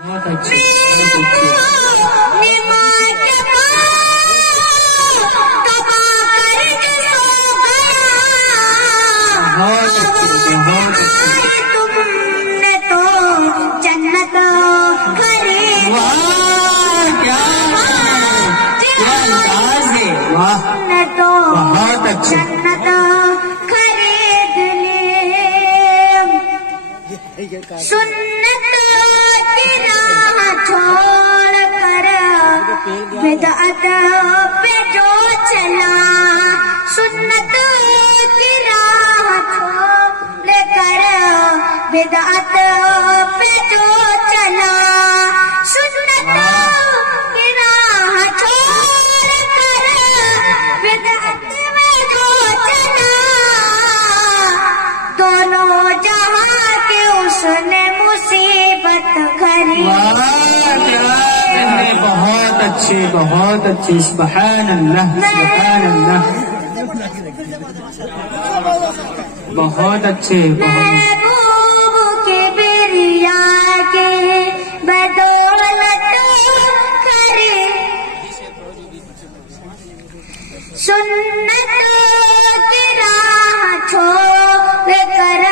بہت اچھی تم نے تو جنت خرید نے تو جنت خرید لی سنت کی راہ چھوڑ کر بدعت پہ جو چلا سنت کی راہ چھوڑ کر بدعت پہ جو چلا سنت کی راہ چھوڑ کر بدعت میں جو چلا دونوں جہاں کے اس نے مصیبت خرید بہت اچھی سبحان اللہ سبحان اللہ بہت اچھے محبوب کی بریا کے بدولت خرید سنت کی راہ چھوڑ کر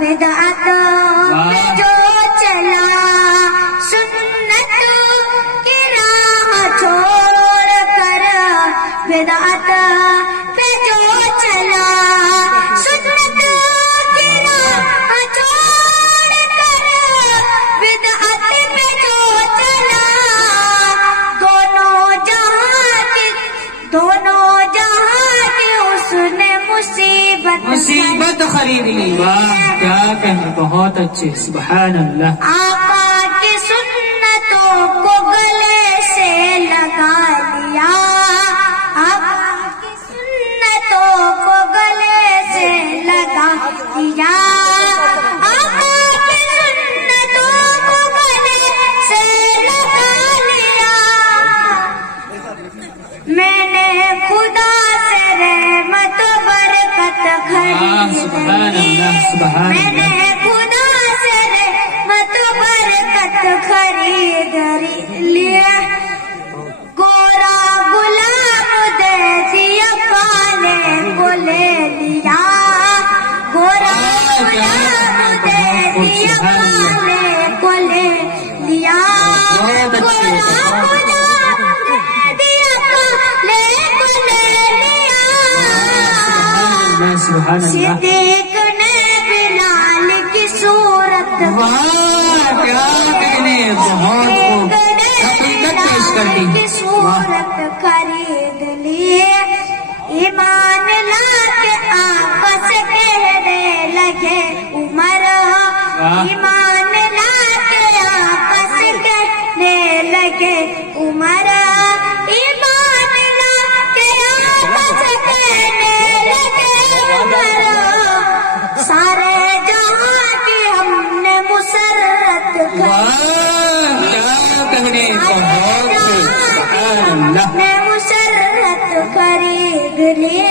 بدعت پہ جو چلا سنت کی راہ چھوڑ کر بدعت پہ جو چلا سنت کی راہ چھوڑ کر بدعت پہ جو چلا دونوں جہاں کی اس نے مصیبت خرید لی واہ کیا کہیں بہت اچھے سبحان اللہ آقا کی سنتوں کو گلے سے لگا لیا آقا کی سنتوں کو گلے سے لگا لیا آقا کی سنتوں کو گلے سے لگا لیا میں نے خدا سے رحمت برکت خرید میں نے خدا سے رحمت برکت خرید لیا گورا غلام دے دیا پالے کو لے لیا گورا غلام دے دیا پالے کو لے لیا گورا غلام دے دیا پالے کو لے لیا صدیق نے بلال کی صورت کی صورت خرید لی ایمان لا کے آپس کہنے لگے عمر ایمان لا کے آپس کہنے لگے عمر ایمان لا کے آپس کہنے لگے عمر سارے جہاں کی ہم نے مسرت مسرت خرید لی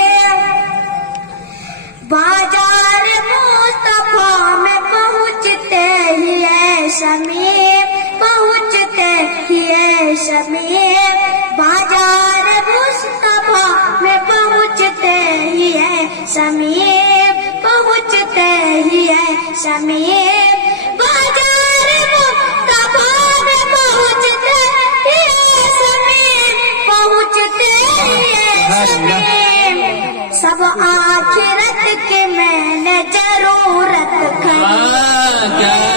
بازار مصطفیٰ میں پہنچتے ہی ہے شمیم پہنچتے ہی ہے شمیم بازار مصطفیٰ میں پہنچتے ہی ہے شمیم پہنچتے ہی ہے شمیم بازار مصطفیٰ میں پہنچتے ہی ہے شمیم پہنچتے ہی ہے شمیم سب آخرت کی میں نے ضرورت خرید